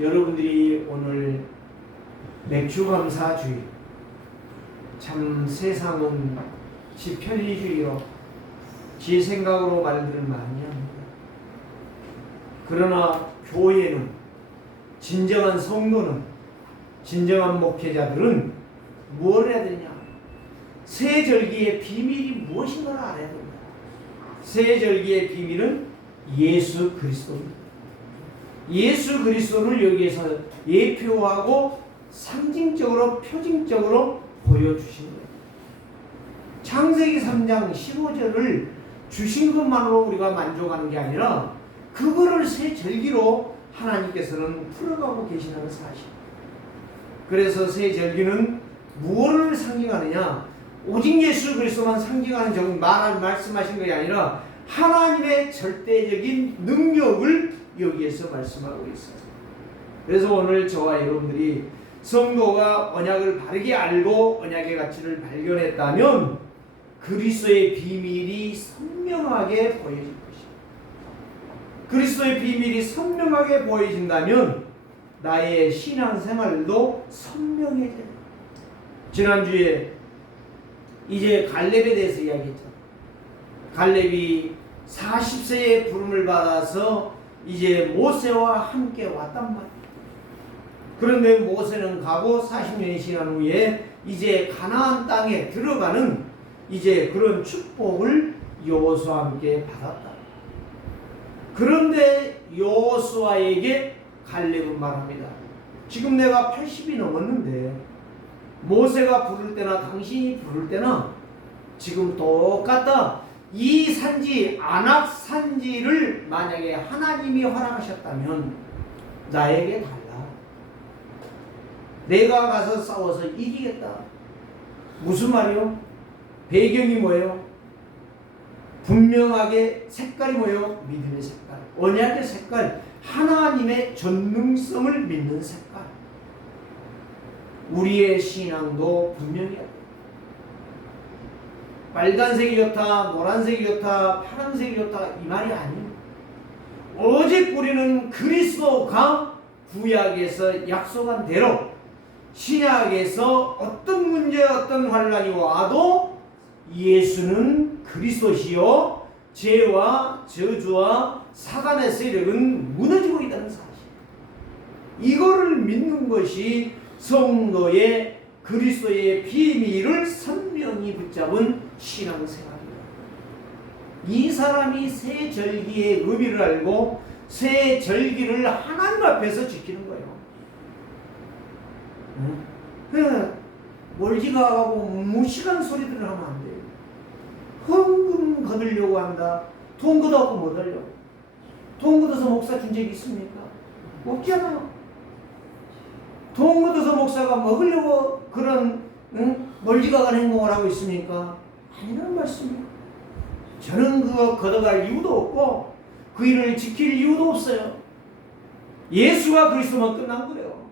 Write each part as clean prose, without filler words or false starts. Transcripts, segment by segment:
여러분들이 오늘 맥주감사주의, 참 세상은 지 편리주의로 지 생각으로 말들을 많이 합니다. 그러나 교회는, 진정한 성도는, 진정한 목회자들은 뭘 해야 되냐? 세절기의 비밀이 무엇인가를 알아야 됩니다. 세절기의 비밀은 예수 그리스도입니다. 예수 그리스도를 여기에서 예표하고 상징적으로, 표징적으로 보여주신 거예요. 창세기 3장 15절을 주신 것만으로 우리가 만족하는 게 아니라 그거를 새 절기로 하나님께서는 풀어가고 계시다는 사실. 그래서 새 절기는 무엇을 상징하느냐? 오직 예수 그리스도만 상징하는 말씀하신 것이 아니라 하나님의 절대적인 능력을 여기에서 말씀하고 있어요. 그래서 오늘 저와 여러분들이 성도가 언약을 바르게 알고 언약의 가치를 발견했다면 그리스도의 비밀이 선명하게 보여질 것입니다. 그리스도의 비밀이 선명하게 보여진다면 나의 신앙생활도 선명해져요. 지난주에 이제 갈렙에 대해서 이야기했죠. 갈렙이 40세의 부름을 받아서 이제 모세와 함께 왔단 말이에요. 그런데 모세는 가고 40년이 지난 후에 이제 가나안 땅에 들어가는 이제 그런 축복을 여호수아와 함께 받았다. 그런데 여호수아에게 갈렙은 말합니다. 지금 내가 80이 넘었는데 모세가 부를 때나 당신이 부를 때나 지금 똑같다. 이 산지, 아낙 산지를 만약에 하나님이 허락하셨다면 나에게 달라. 내가 가서 싸워서 이기겠다. 무슨 말이요? 배경이 뭐예요? 분명하게 색깔이 뭐예요? 믿음의 색깔, 언약의 색깔, 하나님의 전능성을 믿는 색깔. 우리의 신앙도 분명해야 돼. 빨간색이 좋다, 노란색이 좋다, 파란색이 좋다 이 말이 아니에요. 오직 우리는 그리스도가 구약에서 약속한 대로 신약에서 어떤 문제, 어떤 환란이 와도 예수는 그리스도시요 죄와 저주와 사단의 세력은 무너지고 있다는 사실. 이거를 믿는 것이 성도의 그리스도의 비밀을 선명히 붙잡은 신앙생활입니다. 이 사람이 새 절기의 의미를 알고 새 절기를 하나님 앞에서 지키는 거예요. 멀지가 가고 무식한 소리들을 하면 안 돼요. 헌금 거두려고 한다. 돈 걷어갖고 못 하려고. 돈 걷어서 목사 준 적이 있습니까? 없잖아요. 돈 걷어서 목사가 먹으려고 그런 멀지가 간 행동을 하고 있습니까? 아니라는 말씀이에요. 저는 그거 걷어갈 이유도 없고 그 일을 지킬 이유도 없어요. 예수가 그리스도만 끝난 거예요.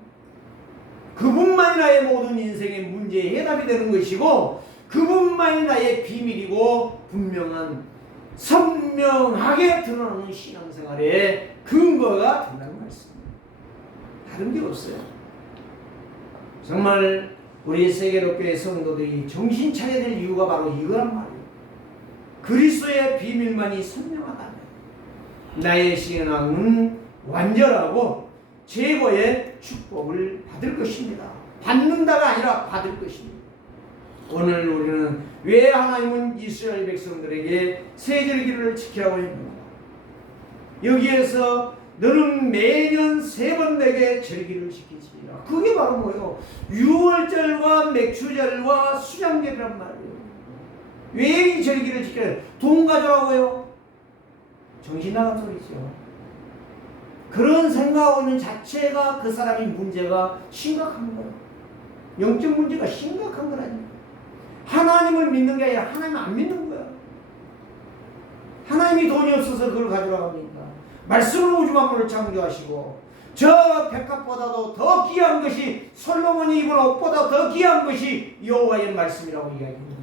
그분만이 나의 모든 인생의 문제의 해답이 되는 것이고 그분만이 나의 비밀이고 분명한 선명하게 드러나는 신앙생활의 근거가 된다는 말씀입니다. 다른 게 없어요. 정말 우리 세계로교회 성도들이 정신 차려야 될 이유가 바로 이거란 말이에요. 그리스도의 비밀만이 선명하다면 나의 신앙은 완전하고 최고의 축복을 받을 것입니다. 받는다가 아니라 받을 것입니다. 오늘 우리는 왜 하나님은 이스라엘 백성들에게 세절기를 지키라고 했는가? 여기에서 너는 매년 3번 내게 절기를 지키지라. 그게 바로 뭐예요? 유월절과 맥주절과 수장절이란 말이에요. 왜 이 절기를 지켜야 돼요? 돈 가져가고요? 정신 나간 소리죠. 그런 생각하는 자체가 그 사람의 문제가 심각한 거예요. 영적 문제가 심각한 거라니까. 하나님을 믿는 게 아니라 하나님 안 믿는 거야. 하나님이 돈이 없어서 그걸 가져가고 합니까? 말씀으로 우주 만물을 창조하시고 저 백합보다도 더 귀한 것이 솔로몬이 입은 옷보다 더 귀한 것이 여호와의 말씀이라고 이야기합니다.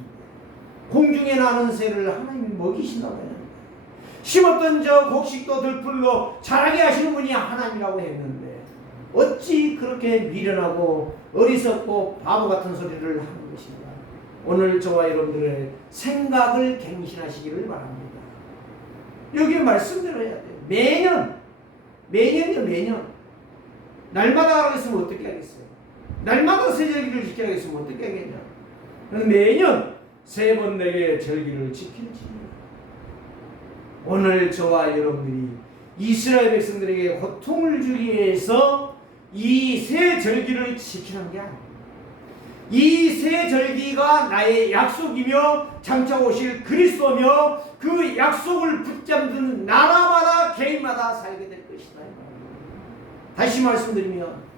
공중에 나는 새를 하나님이 먹이신다고 해요. 심었던 저 곡식도 들풀로 자라게 하시는 분이 하나님이라고 했는데 어찌 그렇게 미련하고 어리석고 바보 같은 소리를 하는 것인가. 오늘 저와 여러분들의 생각을 갱신하시기를 바랍니다. 여기 말씀대로 해야 돼요. 매년이요. 날마다 하라고 했으면 어떻게 하겠어요? 날마다 새 절기를 지키라고 했으면 어떻게 하겠냐. 매년 3번 내게 절기를 지킬지. 오늘 저와 여러분들이 이스라엘 백성들에게 고통을 주기 위해서 이 새 절기를 지키는 게 아니에요. 이 새 절기가 나의 약속이며 장차 오실 그리스도며 그 약속을 붙잡는 나라마다 개인마다 살게 될 것이다. 다시 말씀드리면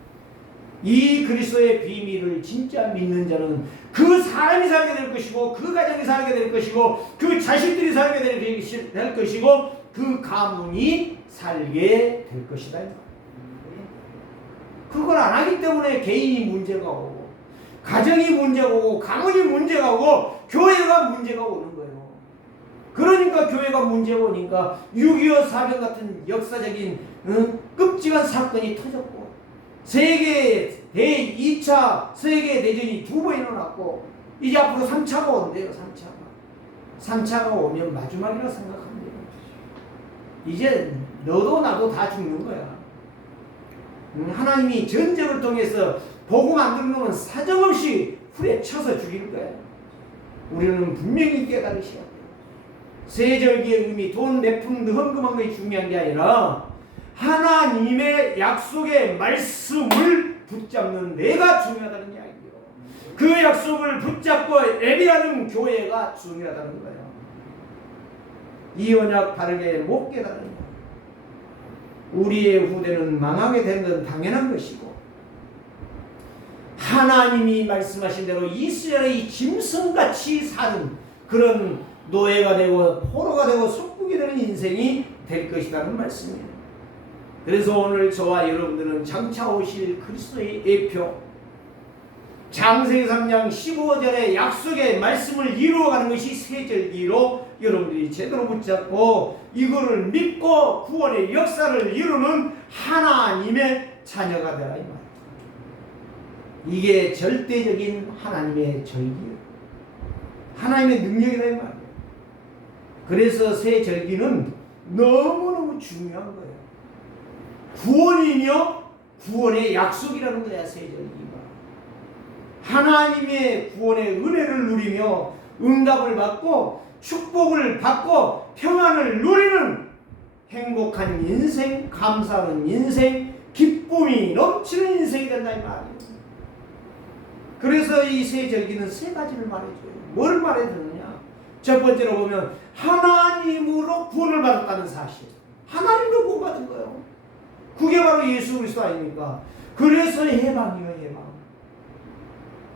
이 그리스도의 비밀을 진짜 믿는 자는 그 사람이 살게 될 것이고 그 가정이 살게 될 것이고 그 자식들이 살게 될 것이고 그 가문이 살게 될 것이다. 그걸 안 하기 때문에 개인이 문제가 오고 가정이 문제가 오고 가문이 문제가 오고 교회가 문제가 오는 거예요. 그러니까 교회가 문제가 오니까 6.25 사변 같은 역사적인 끔찍한 사건이 터졌고 세계 2차 세계대전이 2번이나 났고 이제 앞으로 3차가 온대요. 3차가 오면 마지막이라 생각합니다. 이제 너도 나도 다 죽는 거야. 하나님이 전쟁을 통해서 복음 안 듣는 놈은 사정없이 후에 쳐서 죽일 거야. 우리는 분명히 깨달으셔야 돼요. 세절기의 의미, 돈, 내품, 헌금한 것이 중요한 게 아니라 하나님의 약속의 말씀을 붙잡는 내가 중요하다는 이야기예요. 그 약속을 붙잡고 예비하는 교회가 중요하다는 거예요. 이 언약 바르게 못 깨달은 거예요. 우리의 후대는 망하게 되는 건 당연한 것이고 하나님이 말씀하신 대로 이스라엘의 짐승같이 사는 그런 노예가 되고 포로가 되고 속국이 되는 인생이 될 것이라는 말씀이에요. 그래서 오늘 저와 여러분들은 장차 오실 그리스도의 예표 장세기 3장 15절의 약속의 말씀을 이루어가는 것이 세절기로 여러분들이 제대로 붙잡고 이거를 믿고 구원의 역사를 이루는 하나님의 자녀가 되라 이 말이에요. 이게 절대적인 하나님의 절기예요. 하나님의 능력이다 이 말이에요. 그래서 새 절기는 너무너무 중요한 거예요. 구원이며 구원의 약속이라는 거야. 새 절기가 하나님의 구원의 은혜를 누리며 응답을 받고 축복을 받고 평안을 누리는 행복한 인생, 감사하는 인생, 기쁨이 넘치는 인생이 된다 이 말이에요. 그래서 이 새 절기는 3가지를 말해줘요. 뭘 말해주느냐? 첫 번째로 보면 하나님으로 구원을 받았다는 사실. 하나님으로 구원받은 거예요. 그게 바로 예수 그리스도 아닙니까? 그래서 해방이에요. 해방.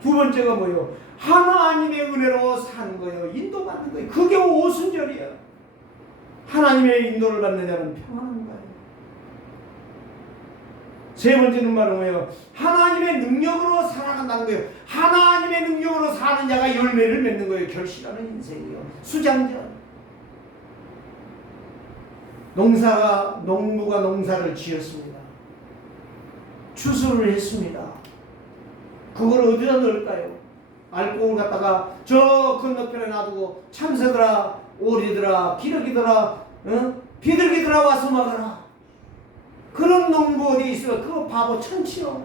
두 번째가 뭐예요? 하나님의 은혜로 사는 거예요. 인도받는 거예요. 그게 오순절이에요. 하나님의 인도를 받는 자는 평안한 거예요. 세 번째는 바로 뭐예요? 하나님의 능력으로 살아간다는 거예요. 하나님의 능력으로 사는 자가 열매를 맺는 거예요. 결실하는 인생이요. 수장전. 농부가 농사를 지었습니다. 추수를 했습니다. 그걸 어디다 넣을까요? 알곡을 갖다가 저 건너편에 놔두고 참새들아, 오리들아, 기러기들아, 비둘기들아 와서 먹어라. 그런 농부 어디 있어요? 그거 바보 천치요.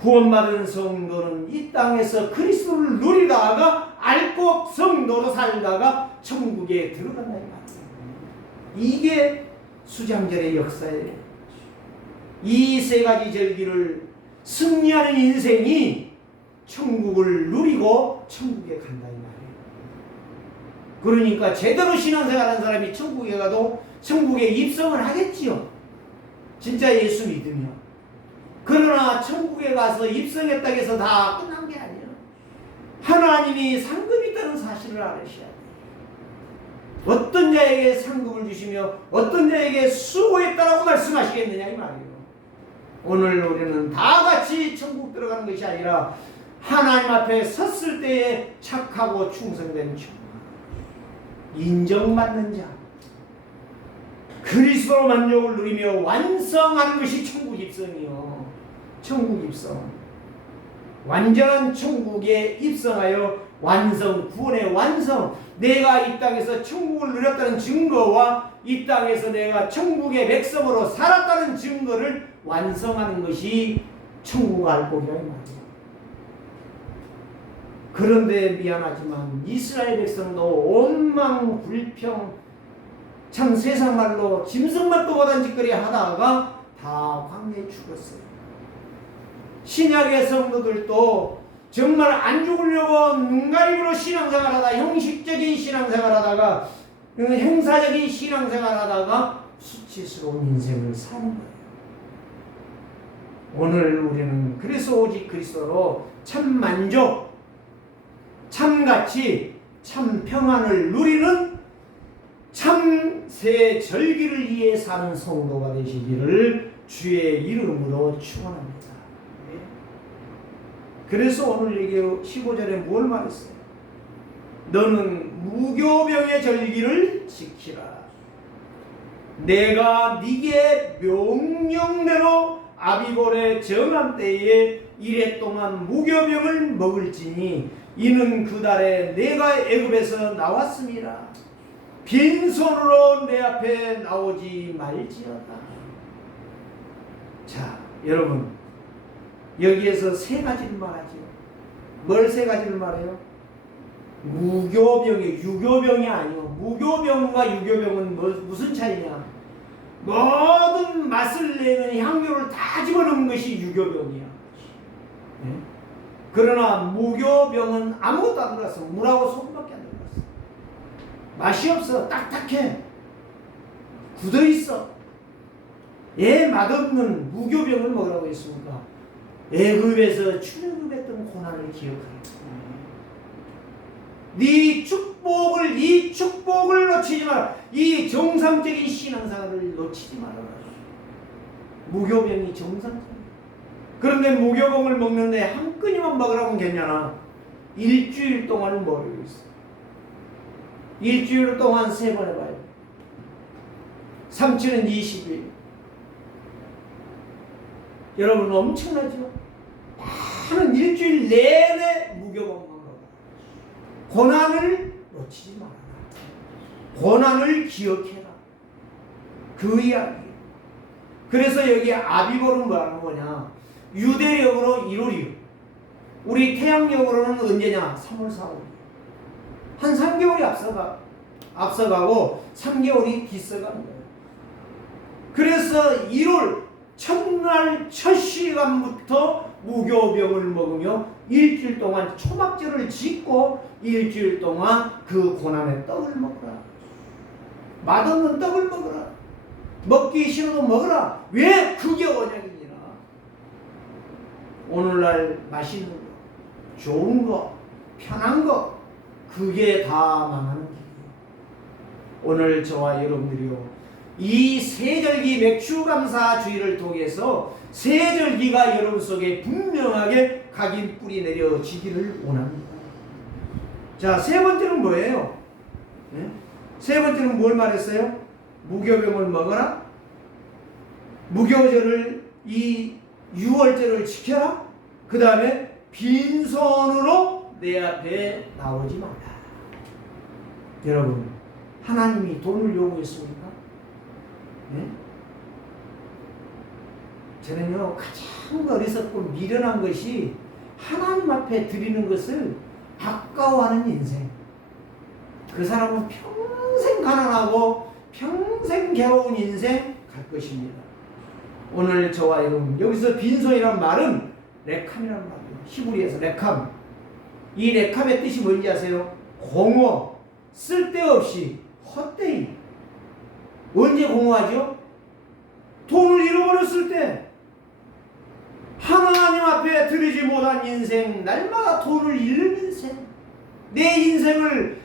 구원받은 성도는 이 땅에서 그리스도를 누리다가 알곡 성도로 살다가 천국에 들어간다 이 말이에요. 이게 수장절의 역사예요. 이 3가지 절기를 승리하는 인생이 천국을 누리고 천국에 간다 이 말이에요. 그러니까 제대로 신앙생활하는 사람이 천국에 가도 천국에 입성을 하겠지요. 진짜 예수 믿으면. 그러나 천국에 가서 입성했다고 해서 다 끝난 게 아니에요. 하나님이 상급이 있다는 사실을 알으셔야 돼요. 어떤 자에게 상급을 주시며 어떤 자에게 수고했다라고 말씀하시겠느냐 이 말이에요. 오늘 우리는 다 같이 천국 들어가는 것이 아니라 하나님 앞에 섰을 때에 착하고 충성된 천국. 인정받는 자, 그리스도로 만족을 누리며 완성하는 것이 천국 입성이요. 천국 입성. 완전한 천국에 입성하여 완성, 구원의 완성. 내가 이 땅에서 천국을 누렸다는 증거와 이 땅에서 내가 천국의 백성으로 살았다는 증거를 완성하는 것이 천국 알복이라 이 말이에요. 그런데 미안하지만 이스라엘 백성도 원망불평, 참 세상 말로 짐승맛도 못한 짓거리 하다가 다 광야에 죽었어요. 신약의 성도들도 정말 안 죽으려고 눈가림으로 신앙생활하다, 형식적인 신앙생활하다가, 행사적인 신앙생활하다가 수치스러운 인생을 사는 거예요. 오늘 우리는 그래서 오직 그리스도로 참 만족, 참 가치, 참 평안을 누리는 참 새 절기를 위해 사는 성도가 되시기를 주의 이름으로 축원합니다. 그래서 오늘 여기 15절에 뭘 말했어요? 너는 무교병의 절기를 지키라. 내가 네게 명령대로 아비골의 정한 때에 이래 동안 무교병을 먹을지니 이는 그 달에 내가 애굽에서 나왔음이라. 빈손으로 내 앞에 나오지 말지어다. 자, 여러분, 여기에서 세 가지를 말하죠. 뭘 세 가지를 말해요? 무교병이, 유교병이 아니요. 무교병과 유교병은 무슨 차이냐? 모든 맛을 내는 향료를 다 집어넣은 것이 유교병이야. 네? 그러나 무교병은 아무것도 안 들어갔어. 물하고 소금밖에 안 들어갔어. 맛이 없어. 딱딱해. 굳어있어. 맛없는 무교병을 먹으라고 했습니까? 애굽에서 출애굽했던 고난을 기억하라. 네 축복을 놓치지 마라. 이 정상적인 신앙생활을 놓치지 말아라. 무교병이 정상적이야. 그런데 무교병을 먹는데 한 끈이만 먹으라면 괜찮아. 일주일 동안은 먹이고 있어. 일주일 동안 3번 해봐요. 3칠은 20일. 여러분 엄청나죠? 많은 일주일 내내 무교병만 먹어라. 고난을 놓치지 말아라. 고난을 기억해라. 그 이야기. 그래서 여기 아비골은 뭐라는 거냐? 유대력으로 1월이요. 우리 태양력으로는 언제냐? 3월, 4월. 한 3개월이 앞서가고 3개월이 뒤서가는 거예요. 그래서 1월 첫날 첫 시간부터 무교병을 먹으며 일주일 동안 초막절을 짓고 일주일 동안 그 고난의 떡을 먹어라. 맛없는 떡을 먹어라. 먹기 싫어도 먹어라. 왜? 그게 언약이니라. 오늘날 맛있는 거, 좋은 거, 편한 거, 그게 다 망하는 길이에요. 오늘 저와 여러분들이요, 이 세절기 맥추감사주의를 통해서 세절기가 여러분 속에 분명하게 각인 뿌리 내려지기를 원합니다. 자, 세 번째는 뭐예요? 네? 세 번째는 뭘 말했어요? 무교병을 먹어라. 무교절을 이 6월절을 지켜라. 그 다음에 빈손으로 내 앞에 나오지 마라. 여러분, 하나님이 돈을 요구했습니까? 네? 저는요, 가장 어리석고 미련한 것이 하나님 앞에 드리는 것을 아까워하는 인생. 그 사람은 평생 가난하고 평생 괴로운 인생 갈 것입니다. 오늘 저와 여러분, 여기서 빈손이란 말은 레캄이란 말이에요. 히브리에서 레캄. 이 레캄의 뜻이 뭔지 아세요? 공허, 쓸데없이, 헛되이. 언제 공허하죠? 돈을 잃어버렸을 때. 하나님 앞에 드리지 못한 인생, 날마다 돈을 잃는 인생, 내 인생을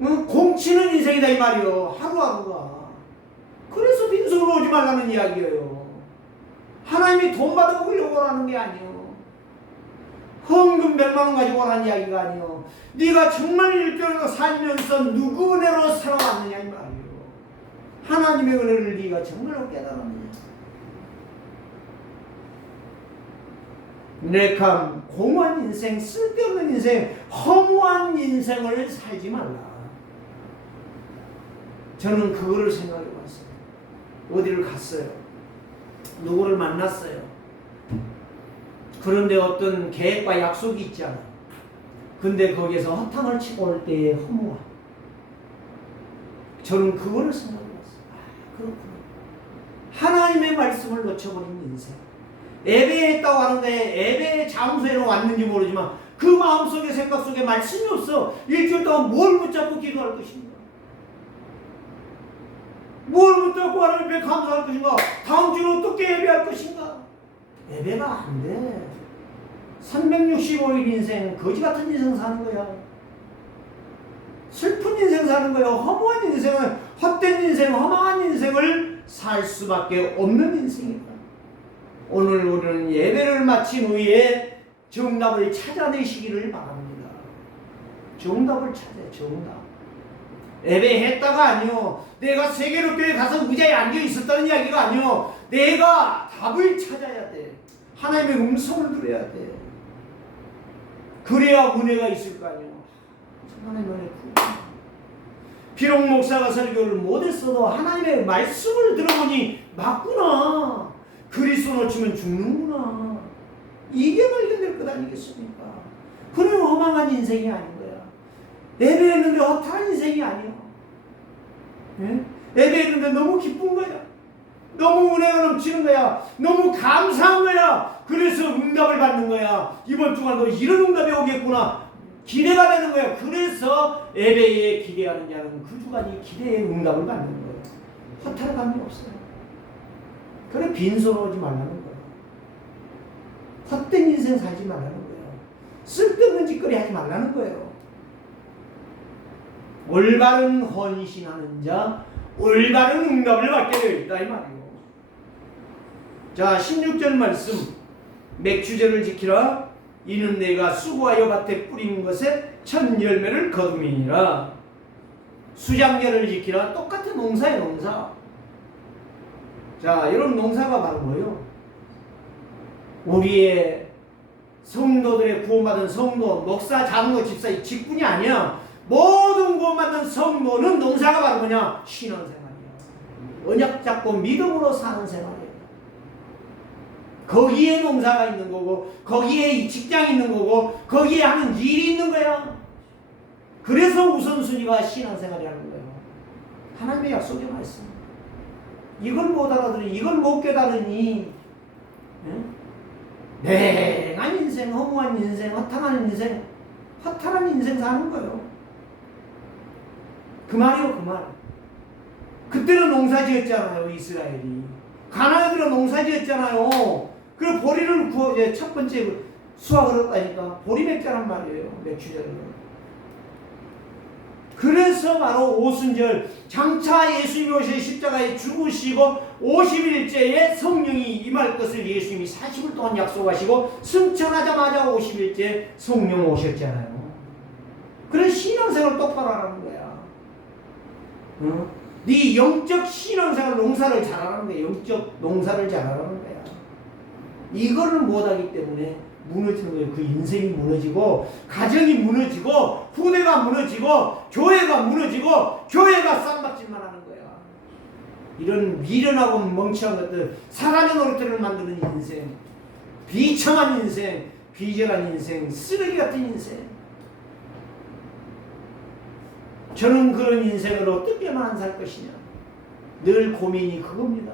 공치는 인생이다 이 말이요. 하루하루가. 그래서 빈손으로 오지 말라는 이야기예요. 하나님이 돈 받아먹으려고 하는 게 아니에요. 헌금 100만 원 가지고 오라는 이야기가 아니요. 네가 정말 일병으로 살면서 누구 은혜로 살아왔느냐 이 말이요. 하나님의 은혜를 네가 정말로 깨달았느냐. 내감 공허한 인생, 쓸데없는 인생, 허무한 인생을 살지 말라. 저는 그거를 생각해 봤어요. 어디를 갔어요. 누구를 만났어요. 그런데 어떤 계획과 약속이 있잖아. 근데 거기에서 허탕을 치고 올 때의 허무함. 저는 그거를 생각해 봤어요. 아, 그렇구나. 하나님의 말씀을 놓쳐버린 인생. 예배했다고 하는데 예배의 장소에는 왔는지 모르지만 그 마음속에 생각 속에 말씀이 없어. 일주일 동안 뭘 붙잡고 기도할 것인가? 뭘 붙잡고 하나님 앞에 감사할 것인가? 다음 주는 어떻게 예배할 것인가? 예배가 안 돼. 365일 인생 거지 같은 인생 사는 거야. 슬픈 인생 사는 거야. 허무한 인생은 헛된 인생, 허망한 인생을 살 수밖에 없는 인생이다. 오늘 우리는 예배를 마친 후에 정답을 찾아내시기를 바랍니다. 정답을 찾아요. 정답. 예배했다가 아니요. 내가 세계로교회 가서 의자에 앉아 있었다는 이야기가 아니요. 내가 답을 찾아야 돼. 하나님의 음성을 들어야 돼. 그래야 은혜가 있을 거 아니에요. 하나님의 은혜. 비록 목사가 설교를 못했어도 하나님의 말씀을 들어보니 맞구나. 그리스도 놓치면 죽는구나. 이게 발견될 것 아니겠습니까? 그래야 허망한 인생이 아닌 거야. 예배했는데 허탈한 인생이 아니야. 예? 예배했는데 너무 기쁜 거야. 너무 은혜가 넘치는 거야. 너무 감사한 거야. 그래서 응답을 받는 거야. 이번 주간도 이런 응답이 오겠구나. 기대가 되는 거야. 그래서 예배에 기대하는 자는 그 주간이 기대의 응답을 받는 거예요. 허탈감이 없어요. 그래 빈손 오지 말라는 거예요. 헛된 인생 살지 말라는 거예요. 쓸데없는 짓거리 하지 말라는 거예요. 올바른 헌신하는 자, 올바른 응답을 받게 되어 있다 이 말이에요. 자 16절 말씀. 맥추절을 지키라. 이는 내가 수고하여 밭에 뿌린 것에 첫 열매를 거둠이니라. 수장절을 지키라. 똑같은 농사예요. 농사. 자 이런 농사가 바로 뭐예요? 우리의 성도들의 구원받은 성도, 목사, 장로, 집사 이 직분이 아니야. 모든 구원받은 성도는 농사가 바로 뭐냐? 신앙생활이야. 언약 잡고 믿음으로 사는 생활이야. 거기에 농사가 있는 거고 거기에 직장이 있는 거고 거기에 하는 일이 있는 거야. 그래서 우선순위가 신앙생활이라는 거예요. 하나님의 약속의 말씀. 이걸 못 알아들으니 이걸 못 깨달으니 냉한 인생, 허무한 인생, 허탈한 인생, 허탈한 인생 사는 거예요. 그 말이요, 그 말. 그때는 농사 지었잖아요, 이스라엘이. 가나안들은 농사 지었잖아요. 그 보리를 구워, 이제 첫 번째 수확을 했다니까. 보리 맥자란 말이에요, 맥추절은. 그래서 바로 오순절, 장차 예수님이 오셔 십자가에 죽으시고 50일째에 성령이 임할 것을 예수님이 40일 동안 약속하시고 승천하자마자 50일째 성령 오셨잖아요. 그래서 신앙생활을 똑바로 하라는 거야. 응? 네 영적 신앙생활 농사를 잘하라는 거야. 영적 농사를 잘하라는 거야. 이거를 못하기 때문에 무너지는 거예요. 그 인생이 무너지고 가정이 무너지고 후대가 무너지고 교회가 무너지고 교회가 쌈박질만 하는 거야. 이런 미련하고 멍청한 것들, 사람의 놀이터를 만드는 인생, 비참한 인생, 비절한 인생, 쓰레기 같은 인생. 저는 그런 인생을 어떻게만 살 것이냐. 늘 고민이 그겁니다.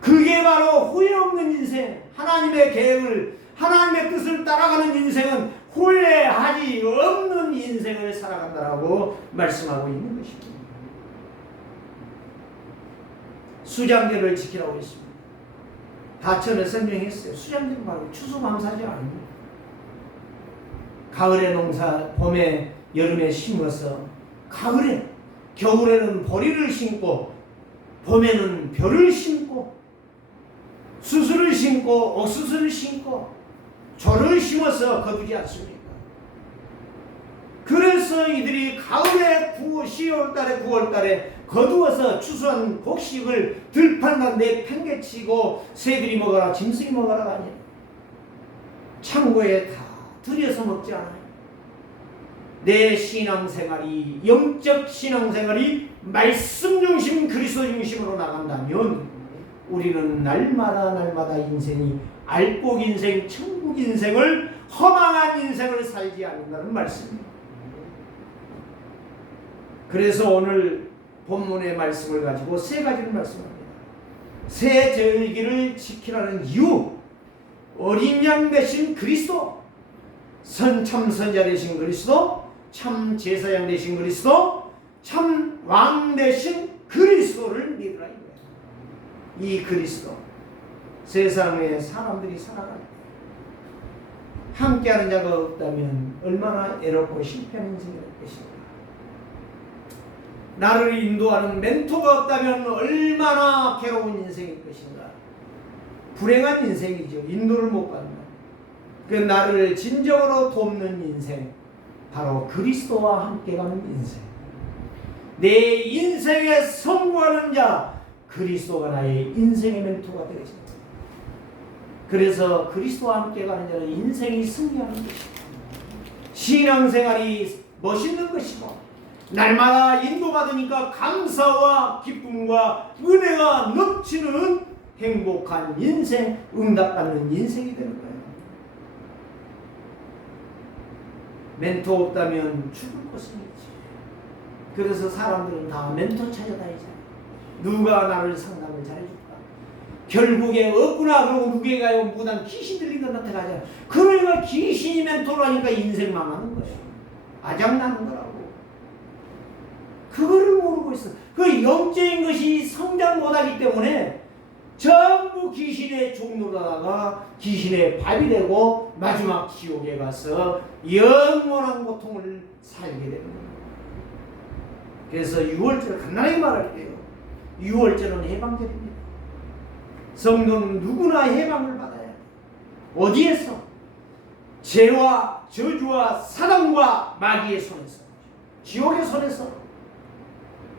그게 바로 후회 없는 인생, 하나님의 계획을, 하나님의 뜻을 따라가는 인생은 후회하지 없는 인생을 살아간다라고 말씀하고 있는 것입니다. 수장절을 지키라고 했습니다. 다 전에 설명했어요. 수장절은 바로 추수감사절 아닙니다. 가을에 농사, 봄에, 여름에 심어서 가을에, 겨울에는 보리를 심고 봄에는 벼를 심고 수수를 심고 옥수수를 심고 조를 심어서 거두지 않습니까? 그래서 이들이 가을에 10월달에 9월달에 거두어서 추수한 곡식을 들판가운데 팽개치고 새들이 먹어라 짐승이 먹어라 아니에요. 창고에 다 들여서 먹지 않아요. 내 신앙생활이 영적 신앙생활이 말씀 중심 그리스도 중심으로 나간다면 우리는 날마다 인생이 알복 인생 천국 인생을 허망한 인생을 살지 않는다는 말씀입니다. 그래서 오늘 본문의 말씀을 가지고 세 가지를 말씀합니다. 새 절기를 지키라는 이유, 어린 양 되신 그리스도, 참 선자 되신 그리스도, 참 제사장 되신 그리스도, 참 왕 되신 그리스도를 믿으라 이거예요. 이 그리스도, 세상에 사람들이 살아갈 때 함께하는 자가 없다면 얼마나 애롭고 실패하는 인생이 될 것인가. 나를 인도하는 멘토가 없다면 얼마나 괴로운 인생일 것인가. 불행한 인생이죠. 인도를 못 받는. 그 나를 진정으로 돕는 인생, 바로 그리스도와 함께 가는 인생. 내 인생에 성공하는 자, 그리스도가 나의 인생의 멘토가 되겠습니다. 그래서 그리스도와 함께 가는 자는 인생이 승리하는 것입니다. 신앙생활이 멋있는 것이고 날마다 인도받으니까 감사와 기쁨과 은혜가 넘치는 행복한 인생, 응답받는 인생이 되는 거예요. 멘토 없다면 죽을 것이지. 그래서 사람들은 다 멘토 찾아다니잖아요. 누가 나를 상담을 잘해줄까? 결국에 없구나 그러고 누구에 가요? 무단 귀신 들린 것한테 가잖아요. 그러니까 귀신이 멘토라니까 인생 망하는 거예요. 아장나는 거라고. 그거를 모르고 있어. 그 영적인 것이 성장 못하기 때문에 전부 귀신의 종로다가 귀신의 밥이 되고 마지막 지옥에 가서 영원한 고통을 살게 되는 거예요. 그래서 6월절 간단하게 말할게요. 6월절은 해방절입니다. 성도는 누구나 해방을 받아야 해요. 어디에서? 죄와 저주와 사단과 마귀의 손에서, 지옥의 손에서.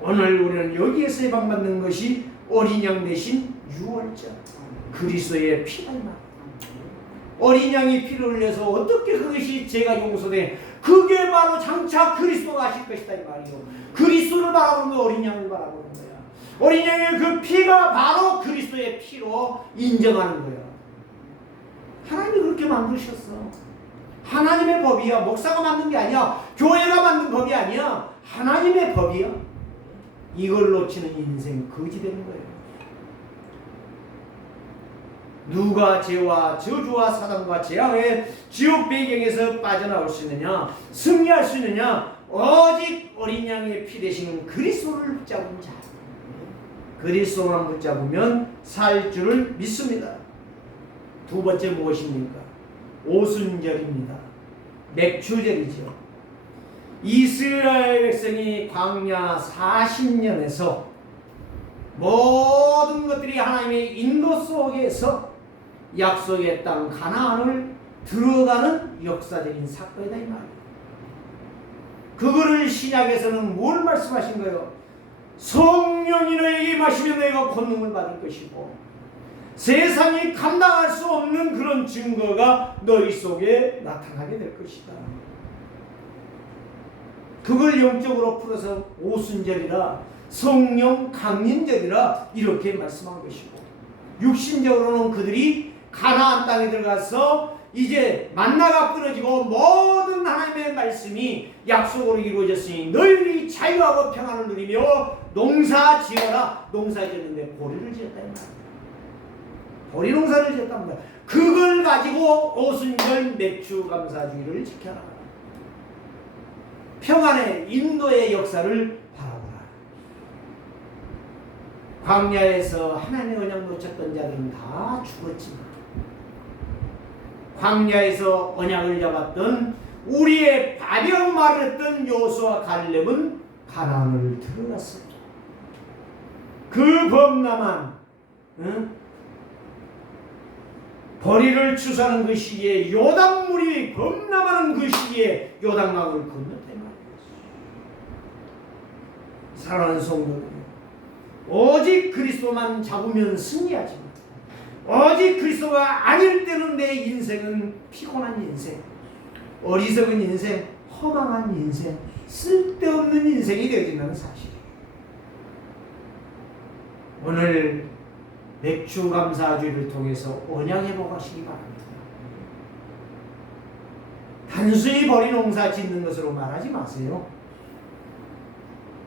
오늘 우리는 여기에서 해방받는 것이 어린 양 대신 6월절 그리스도의 피가 임하다. 어린 양이 피를 흘려서 어떻게 그것이 죄가 용서돼? 그게 바로 장차 그리스도가 하실 것이다 이 말이요. 그리스도를 바라보는 어린 양을 바라보는 거야. 어린 양의 그 피가 바로 그리스도의 피로 인정하는 거야. 하나님이 그렇게 만드셨어. 하나님의 법이야. 목사가 만든 게 아니야. 교회가 만든 법이 아니야. 하나님의 법이야. 이걸 놓치는 인생 거지 되는 거예요. 누가 죄와 저주와 사단과 재앙의 지옥 배경에서 빠져나올 수 있느냐, 승리할 수 있느냐? 오직 어린 양의 피 되시는 그리스도를 붙잡은 자. 그리스도만 붙잡으면 살 줄을 믿습니다. 두 번째 무엇입니까? 오순절입니다. 맥추절이죠. 이스라엘 백성이 광야 40년에서 모든 것들이 하나님의 인도 속에서 약속의 땅 가나안을 들어가는 역사적인 사건이다 이 말이에요. 그거를 신약에서는 뭘 말씀하신 거예요? 성령이 너에게 마시면 너희가 권능을 받을 것이고 세상이 감당할 수 없는 그런 증거가 너희 속에 나타나게 될 것이다. 그걸 영적으로 풀어서 오순절이라 성령 강림절이라 이렇게 말씀한 것이고, 육신적으로는 그들이 가나안 땅에 들어가서 이제 만나가 끊어지고 모든 하나님의 말씀이 약속으로 이루어졌으니 너희들이 자유하고 평안을 누리며 농사 지어라. 농사 지었는데 보리를 지었다 이 말이에요. 보리 농사를 지었답니다. 그걸 가지고 오순절 맥주 감사주의를 지켜라. 평안의 인도의 역사를 바라보라. 광야에서 하나님의 언약 놓쳤던 자들은 다 죽었지만 광야에서 언약을 잡았던 우리의 밥이라고 말했던 여호수아 갈렙은 가나안을 들어갔어요. 그 범람한 벌이를 추수하는 그 시기에 요단물이 범람하는 그 시기에 요단강을 건넜단 말이에요. 사랑하는 성도들, 오직 그리스도만 잡으면 승리하지만 오직 그리스도가 아닐 때는 내 인생은 피곤한 인생, 어리석은 인생, 허망한 인생, 쓸데없는 인생이 되어진다는 사실이에요. 오늘 맥주 감사주의를 통해서 언양회복 하시기 바랍니다. 단순히 벌이 농사 짓는 것으로 말하지 마세요.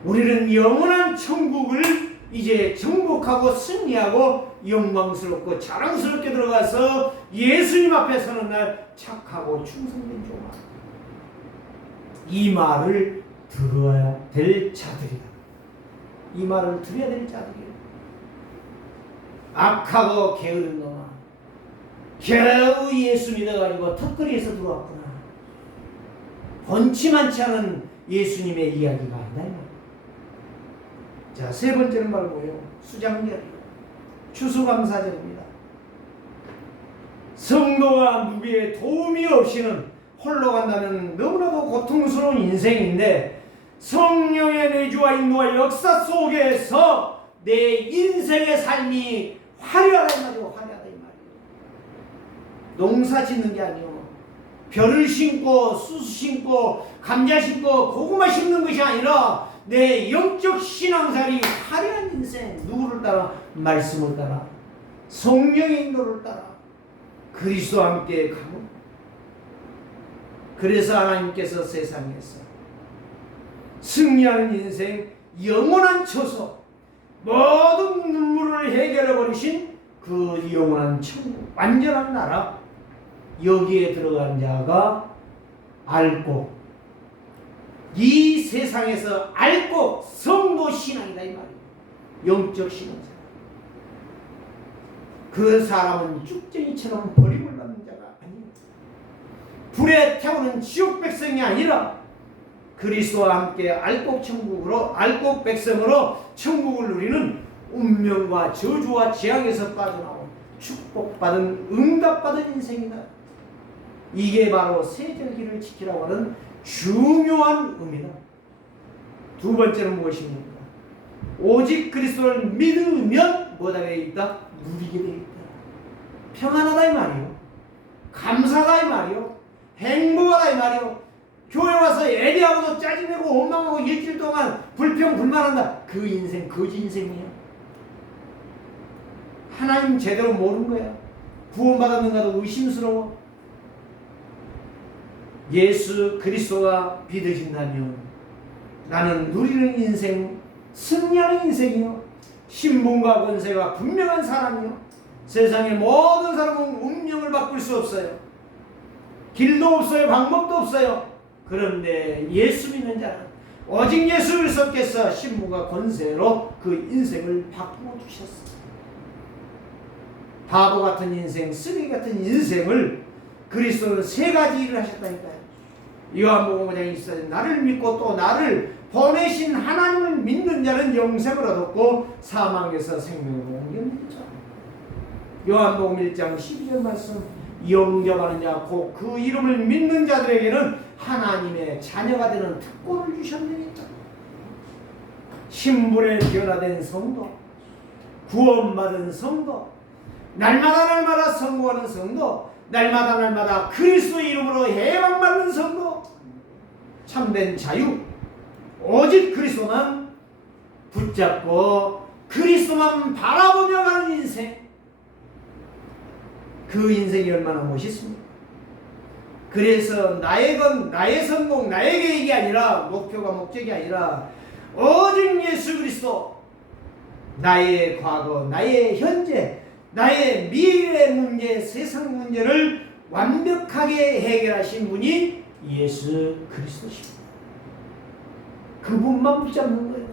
우리는 영원한 천국을 이제 정복하고 승리하고 영광스럽고 자랑스럽게 들어가서 예수님 앞에 서는 날 착하고 충성된 종아, 이 말을 들어야 될 자들이다. 이 말을 들어야 될 자들이다. 악하고 게으른 놈아, 겨우 예수 믿어가지고 턱걸이에서 들어왔구나. 번치만치 않은 예수님의 이야기가 아니다. 자, 세 번째는 바로 뭐예요? 수장절이요. 추수감사절입니다. 성도가 누구의 도움이 없이는 홀로 간다면 너무나도 고통스러운 인생인데, 성령의 내주와 인도와 역사 속에서 내 인생의 삶이 화려하다 이 말이에요. 화려하다 이 말이에요. 농사 짓는 게 아니에요. 벼를 심고 수수 심고 감자 심고 고구마 심는 것이 아니라 내 영적 신앙생활이 화려한 인생. 누구를 따라? 말씀을 따라, 성령의 인도를 따라 그리스도와 함께 가는. 그래서 하나님께서 세상에서 승리하는 인생, 영원한 처소, 모든 눈물을 해결해 버리신 그 영원한 천국, 완전한 나라, 여기에 들어간 자가 앓고, 이 세상에서 앓고 성도 신앙이다 이 말이에요. 영적 신앙생활. 그 사람은 쭉쟁이처럼 버림을 받는 자가 아니에요. 불에 태우는 지옥 백성이 아니라 그리스도와 함께 알곡 천국으로, 알곡 백성으로 천국을 누리는 운명과 저주와 재앙에서 빠져나온 축복받은, 응답받은 인생이다. 이게 바로 세절기를 지키라고 하는 중요한 의미다. 두 번째는 무엇입니까? 오직 그리스도를 믿으면 뭐가 되어 있다? 누리게 되어 있다. 평안하다 이 말이요. 감사하다 이 말이요. 행복하다 이 말이요. 교회 와서 애대하고도 짜증내고 원망하고 일주일 동안 불평 불만한다. 그 인생 거지 인생이야. 하나님 제대로 모르는 거야. 구원받았는가도 의심스러워. 예수 그리스도가 믿어진다면 나는 누리는 인생, 승리하는 인생이요, 신분과 권세가 분명한 사람이요, 세상의 모든 사람은 운명을 바꿀 수 없어요. 길도 없어요. 방법도 없어요. 그런데 예수 믿는 자는 오직 예수 그리스도께서 신분과 권세로 그 인생을 바꾸어 주셨어요. 바보 같은 인생, 쓰레기 같은 인생을 그리스도는 세 가지 일을 하셨다니까요. 요한복음 5장에 있어요. 나를 믿고 또 나를 보내신 하나님을 믿는 자는 영생을 얻었고 사망에서 생명으로 옮겨졌죠. 요한복음 1장 12절 말씀, 영접하는 자 곧 그 이름을 믿는 자들에게는 하나님의 자녀가 되는 특권을 주셨느니라. 신분에 변화된 성도, 구원받은 성도, 날마다 성공하는 성도, 날마다 그리스도의 이름으로 해방받는 성도, 참된 자유, 오직 그리스도만 붙잡고 그리스도만 바라보며 가는 인생, 그 인생이 얼마나 멋있습니까? 그래서 나의 건, 나의 성공, 나의 계획이 아니라, 목표가 목적이 아니라 오직 예수 그리스도, 나의 과거, 나의 현재, 나의 미래 문제, 세상 문제를 완벽하게 해결하신 분이 예수 그리스도십니다. 그분만 붙잡는 거예요.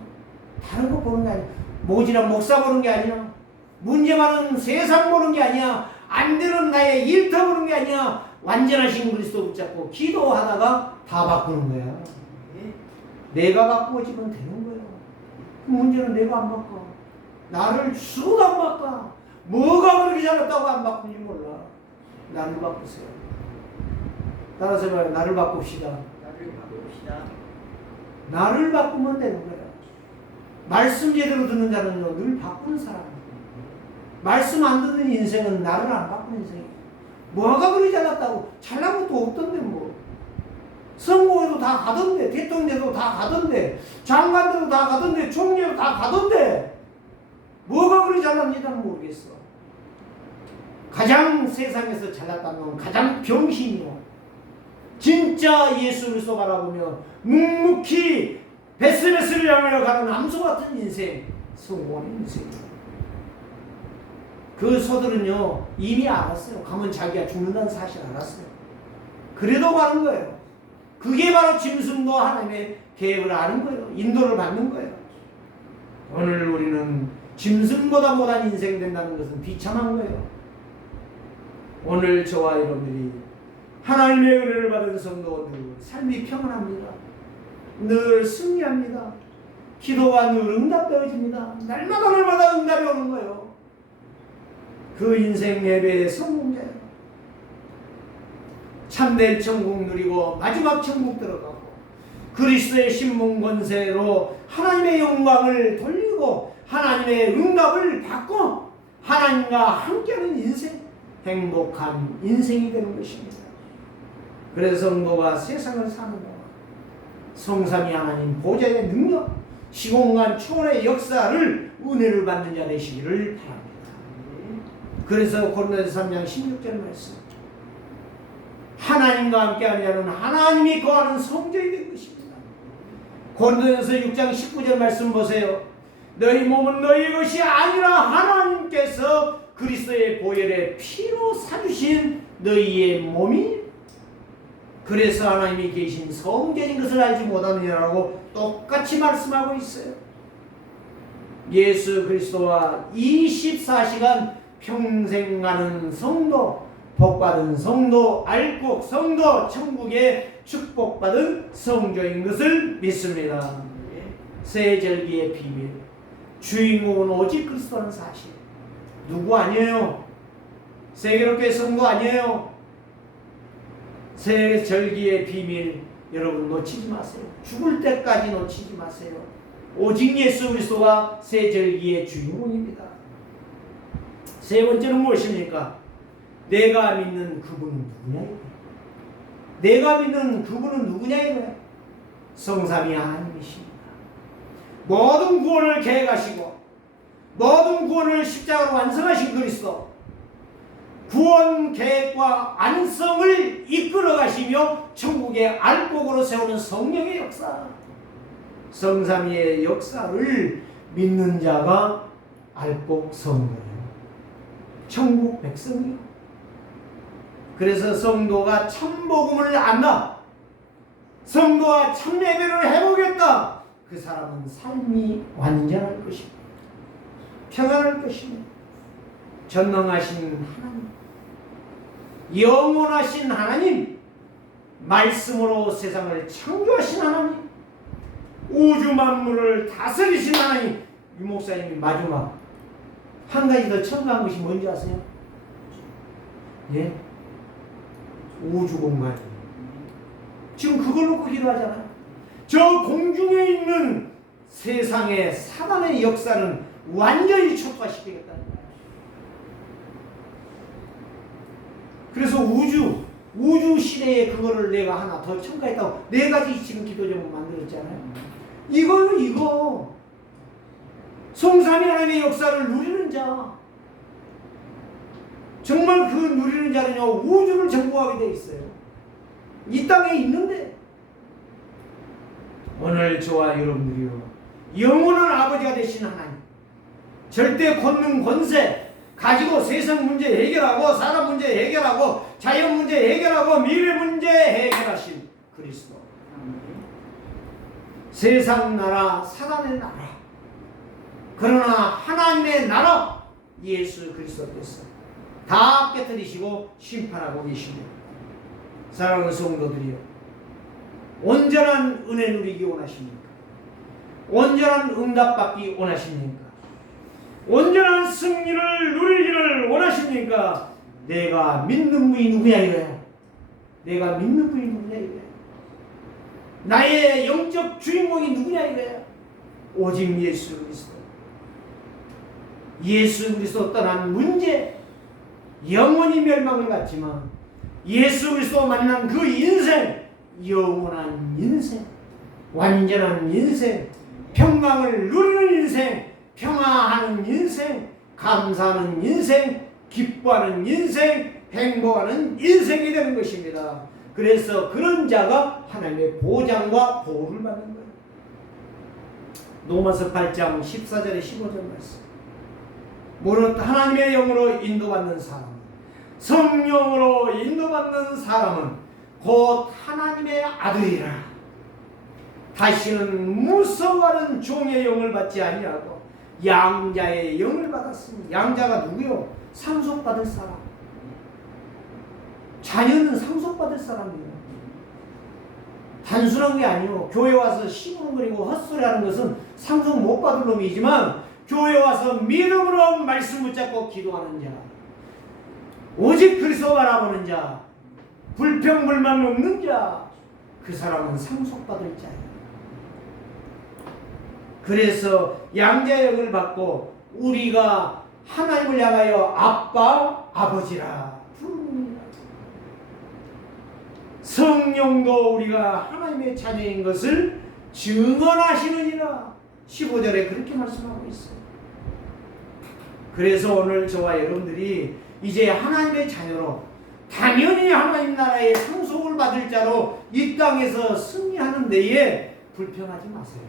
다른 거 보는 게 아니야. 모지랑 목사 보는 게 아니야. 문제 많은 세상 보는 게 아니야. 안 되는 나의 일터 보는 게 아니야. 완전하신 그리스도 붙잡고 기도하다가 다 바꾸는 거야. 내가 바꾸어지면 되는 거예요. 문제는 내가 안 바꿔. 나를 수도 안 바꿔. 뭐가 그렇게 잘했다고 안 바꾸는지 몰라. 나를 바꾸세요. 따라서 말해, 나를 바꿉시다. 나를 바꿉시다. 나를 바꾸면 되는 거예요. 말씀 제대로 듣는 자는요, 늘 바꾸는 사람이에요. 말씀 안 듣는 인생은 나를 안 바꾸는 인생이에요. 뭐가 그리 잘났다고? 잘난 것도 없던데 뭐. 선거에도 다 가던데, 대통령도 다 가던데, 장관들도 다 가던데, 총리도 다 가던데, 뭐가 그리 잘났는지는 모르겠어. 가장 세상에서 잘났다는 건 가장 병신이요. 진짜 예수 그리스도 바라보며 묵묵히 베스베스를 향하여 가는 암소 같은 인생, 성공하는 인생이에요. 그 소들은요, 이미 알았어요. 가면 자기가 죽는다는 사실 알았어요. 그래도 가는 거예요. 그게 바로 짐승도 하나님의 계획을 아는 거예요. 인도를 받는 거예요. 오늘 우리는 짐승보다 못한 인생 된다는 것은 비참한 거예요. 오늘 저와 여러분들이 하나님의 은혜를 받은 성도들 삶이 평안합니다. 늘 승리합니다. 기도가 늘 응답되어집니다. 날마다 응답이 오는 거예요. 그 인생 예배의 성공자예요. 참된 천국 누리고 마지막 천국 들어가고 그리스도의 신문 권세로 하나님의 영광을 돌리고 하나님의 응답을 받고 하나님과 함께하는 인생, 행복한 인생이 되는 것입니다. 그래서 성도가 세상을 사는 동안 성삼위 하나님 보좌의 능력, 시공간 초월의 역사를 은혜를 받는 자 되시기를 바랍니다. 그래서 고린도서 3장 16절 말씀, 하나님과 함께하는 자는 하나님이 거하는 성전이 된 것입니다. 고린도서 6장 19절 말씀 보세요. 너희 몸은 너희 것이 아니라 하나님께서 그리스도의 보혈의 피로 사주신 너희의 몸이, 그래서 하나님이 계신 성전인 것을 알지 못하느냐라고 똑같이 말씀하고 있어요. 예수 그리스도와 24시간 평생 가는 성도, 복받은 성도, 알곡 성도, 천국의 축복받은 성도인 것을 믿습니다. 새 절기의 비밀, 주인공은 오직 그리스도라는 사실. 누구 아니에요? 세계롭게 성도 아니에요? 새 절기의 비밀 여러분 놓치지 마세요. 죽을 때까지 놓치지 마세요. 오직 예수 그리스도가 새 절기의 주인공입니다. 세 번째는 무엇입니까? 내가 믿는 그분은 누구냐? 내가 믿는 그분은 누구냐? 성삼위 하나님이십니다. 모든 구원을 계획하시고 모든 구원을 십자가로 완성하신 그리스도, 구원 계획과 안성을 이끌어 가시며 천국의 알곡으로 세우는 성령의 역사, 성삼위의 역사를 믿는 자가 알곡 성도예요. 천국 백성이요. 그래서 성도가 참복음을 안다, 성도가 참예배를 해보겠다, 그 사람은 삶이 완전할 것입니다. 평안할 것입니다. 전능하신 하나님, 영원하신 하나님, 말씀으로 세상을 창조하신 하나님, 우주 만물을 다스리신 하나님. 유 목사님이 마지막 한 가지 더 첨가한 것이 뭔지 아세요? 예? 우주 공간. 지금 그걸 놓고 기도하잖아요. 저 공중에 있는 세상의 사단의 역사는 완전히 촉발시키겠다는 거예요. 그래서 우주 시대에 그거를 내가 하나 더 첨가했다고 4가지 지금 기도 제목 만들었잖아요. 이거 성삼위 하나님의 역사를 누리는 자, 정말 그 누리는 자는요, 우주를 정복하게 돼 있어요. 이 땅에 있는데 오늘 저와 여러분들이요, 영원한 아버지가 되신 하나님, 절대 권능 권세 가지고 세상 문제 해결하고 사람 문제 해결하고 자연 문제 해결하고 미래 문제 해결하신 그리스도, 세상 나라 사단의 나라, 그러나 하나님의 나라 예수 그리스도께서 다 깨뜨리시고 심판하고 계십니다. 사랑하는 성도들이요, 온전한 은혜 누리기 원하십니까? 온전한 응답받기 원하십니까? 온전한 승리를 누리기를 원하십니까? 내가 믿는 분이 누구냐 이거야. 내가 믿는 분이 누구냐 이거야. 나의 영적 주인공이 누구냐 이거야. 오직 예수 그리스도. 예수 그리스도 떠난 문제, 영원히 멸망을 갖지만 예수 그리스도 만난 그 인생, 영원한 인생, 완전한 인생, 평강을 누리는 인생, 평화하는 인생, 감사하는 인생, 기뻐하는 인생, 행복하는 인생이 되는 것입니다. 그래서 그런 자가 하나님의 보장과 보호를 받는 거예요. 로마서 8장 14절에 15절 말씀. 무릇 하나님의 영으로 인도받는 사람, 성령으로 인도받는 사람은 곧 하나님의 아들이라. 다시는 무서워하는 종의 영을 받지 아니하고 양자의 영을 받았습니다. 양자가 누구요? 상속받을 사람. 자녀는 상속받을 사람이에요. 단순한 게 아니에요. 교회 와서 시부름거리고 헛소리하는 것은 상속 못 받을 놈이지만, 교회 와서 믿음으로 말씀 붙잡고 기도하는 자, 오직 그리스도 바라보는 자, 불평불만 없는 자, 그 사람은 상속받을 자예요. 그래서 양자역을 받고 우리가 하나님을 향하여 아빠, 아버지라 부릅니다. 성령도 우리가 하나님의 자녀인 것을 증언하시느니라. 15절에 그렇게 말씀하고 있어요. 그래서 오늘 저와 여러분들이 이제 하나님의 자녀로, 당연히 하나님 나라의 상속을 받을 자로 이 땅에서 승리하는 데에 불평하지 마세요.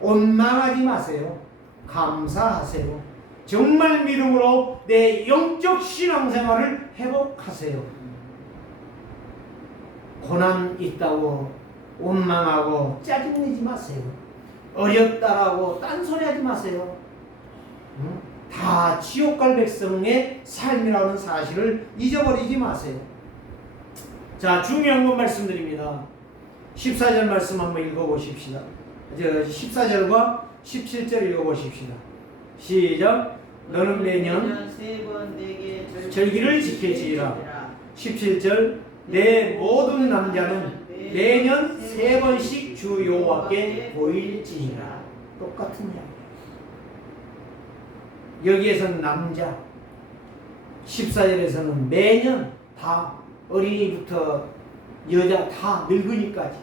원망하지 마세요. 감사하세요. 정말 믿음으로 내 영적 신앙생활을 회복하세요. 고난 있다고 원망하고 짜증내지 마세요. 어렵다라고 딴소리하지 마세요. 다 지옥 갈 백성의 삶이라는 사실을 잊어버리지 마세요. 자, 중요한 건 말씀드립니다. 14절 말씀 한번 읽어보십시다. 14절과 17절 읽어보십시다. 시작. 너는 매년 절기를 지킬지니라. 17절. 내 모든 남자는 매년 3번씩 주 여호와께 보일지니라. 똑같은 이야기. 여기에서는 남자, 14절에서는 매년 다, 어린이부터 여자 다 늙은이까지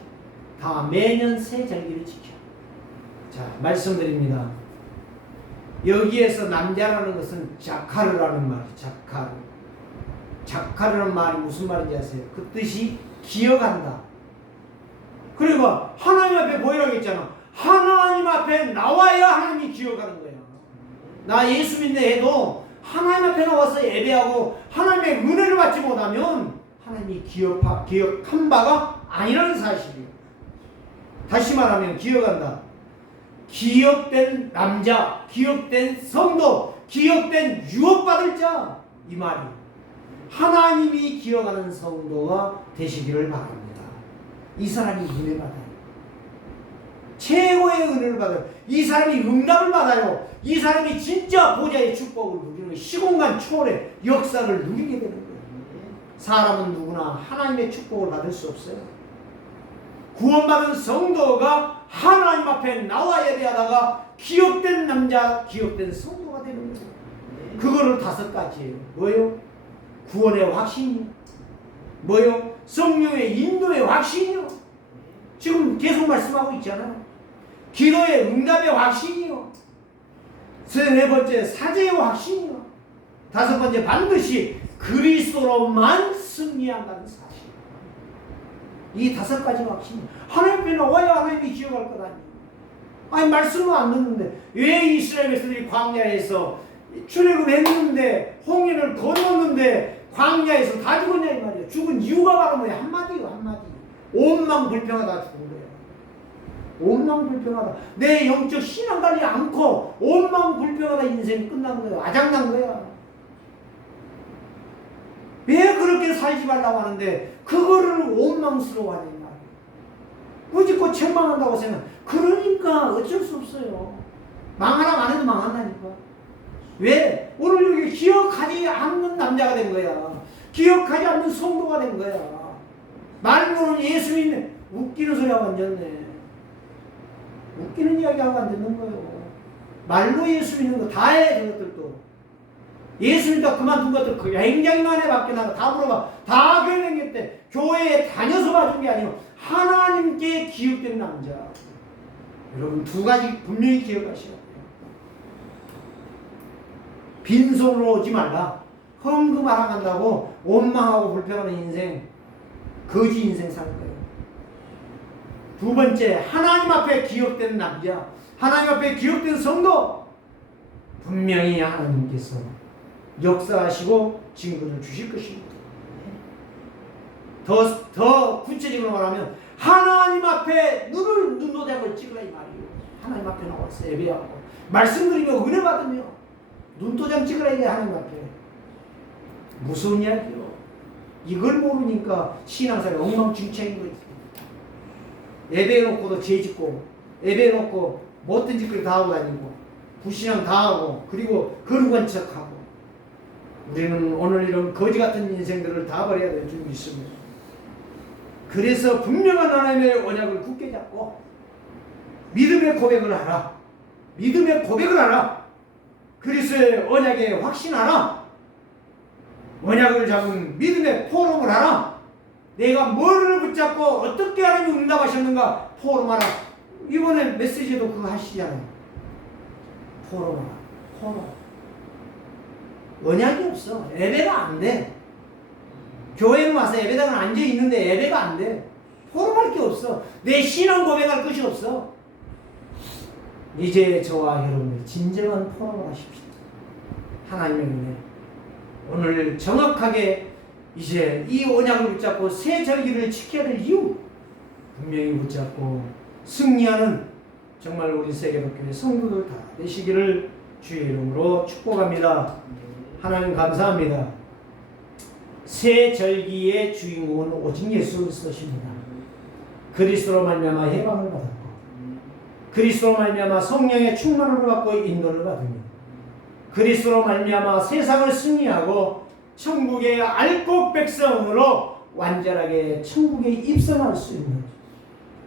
다 매년 새 절기를 지켜. 자, 말씀드립니다. 여기에서 남자라는 것은 자카르라는 말이에요. 자카르. 자카르라는 말이 무슨 말인지 아세요? 그 뜻이 기억한다. 그리고 하나님 앞에 보이라고 했잖아. 하나님 앞에 나와야 하나님이 기억하는 거예요. 나 예수 믿네 해도 하나님 앞에 나와서 예배하고 하나님의 은혜를 받지 못하면 하나님이 기억한 바가 아니라는 사실이에요. 다시 말하면 기억한다. 기억된 남자, 기억된 성도, 기억된 유업받을 자, 이 말이에요. 하나님이 기억하는 성도가 되시기를 바랍니다. 이 사람이 은혜 받아요. 최고의 은혜를 받아요. 이 사람이 응답을 받아요. 이 사람이 진짜 보좌의 축복을 누리는 시공간 초월의 역사를 누리게 되는 거예요. 사람은 누구나 하나님의 축복을 받을 수 없어요. 구원받은 성도가 하나님 앞에 나와 예배하다가 기억된 남자, 기억된 성도가 되는 거예요. 그거를 5가지예요. 뭐요? 구원의 확신이요. 뭐요? 성령의 인도의 확신이요. 지금 계속 말씀하고 있잖아요. 기도의 응답의 확신이요. 3번째 사제의 확신이요. 5번째 반드시 그리스도로만 승리한다는 사실. 이 5가지 확신이 하나님 앞에 나와야 하나님이 기억할 것 아니에요. 아니 말씀은 안 듣는데 왜 이스라엘 백성들이 광야에서 출애굽했는데 홍해를 건넜는데 광야에서 다 죽었냐 이 말이에요. 죽은 이유가 바로 뭐야? 한마디요, 한마디. 온망불평하다 죽은 거예요. 온망불평하다. 내 영적 신앙 관리 않고 온망불평하다 인생이 끝난 거예요. 아장난 거야. 왜 그렇게 살지 말라고 하는데 그거를 원망스러워하냐 이 말이에요. 꾸짖고 책망한다고 생각. 그러니까 어쩔 수 없어요. 망하라고 안 해도 망한다니까. 왜? 오늘 여기 기억하지 않는 남자가 된 거야. 기억하지 않는 성도가 된 거야. 말로는 예수 믿는, 웃기는 소리하고 앉았네. 웃기는 이야기하고 앉는 거예요. 말로 예수 믿는 거 다 해, 저것들도. 예수 믿다 그만둔 것들 굉장히 많이 바뀌어나가. 다 물어봐. 다 교회 다녔대. 교회에 다녀서 봐준 게 아니고 하나님께 기억된 남자. 여러분 두 가지 분명히 기억하셔야 돼요. 빈손으로 오지 말라. 헌금 알아간다고 원망하고 불평하는 인생, 거지 인생 사는 거예요. 두 번째, 하나님 앞에 기억된 남자, 하나님 앞에 기억된 성도. 분명히 하나님께서 역사하시고 증거를 주실 것입니다. 더 구체적으로 말하면 하나님 앞에 눈도장을 찍으라 이 말이에요. 하나님 앞에 나와서 예배하고 말씀 드리며 은혜 받으며 눈도장 찍으라 이게 하나님 앞에. 무서운 이야기요. 이걸 모르니까 신앙생활이 엉망진창인 거지. 예배해놓고도 죄짓고 예배해놓고 못된 짓거리 다 하고 다니고 불신앙 다 하고 그리고 거룩한 척하고. 우리는 오늘 이런 거지 같은 인생들을 다 버려야 될 줄 믿습니다. 그래서 분명한 하나님의 언약을 굳게 잡고 믿음의 고백을 하라. 믿음의 고백을 하라. 그리스도의 언약에 확신하라. 언약을 잡은 믿음의 포럼을 하라. 내가 뭐를 붙잡고 어떻게 하나님이 응답하셨는가 포럼하라. 이번에 메시지도 그거 하시잖아요. 포럼하라. 포럼. 언약이 없어. 예배가 안 돼. 교회에 와서 예배당에 앉아있는데 예배가 안 돼. 포럼할 게 없어. 내 신앙 고백할 것이 없어. 이제 저와 여러분이 진정한 포럼을 하십시오. 하나님의 은혜. 오늘 정확하게 이제 이 언약을 붙잡고 새 절기를 지켜야 될 이유 분명히 붙잡고 승리하는 정말 우리 세계복교회 성도들 다 되시기를 주의 이름으로 축복합니다. 하나님 감사합니다. 새 절기의 주인공은 오직 예수 그리스도십니다. 그리스도로 말미암아 해방을 받았고 그리스도로 말미암아 성령의 충만을 받고 인도를 받으며 그리스도로 말미암아 세상을 승리하고 천국의 알곡 백성으로 완전하게 천국에 입성할 수 있는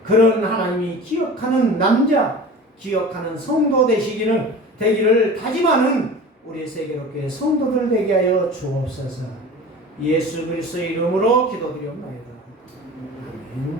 그런 하나님이 기억하는 남자, 기억하는 성도 되기를 다짐하는 우리 세계롭게 성도들 되게 하여 주옵소서. 예수 그리스도의 이름으로 기도드리옵나이다. 아멘.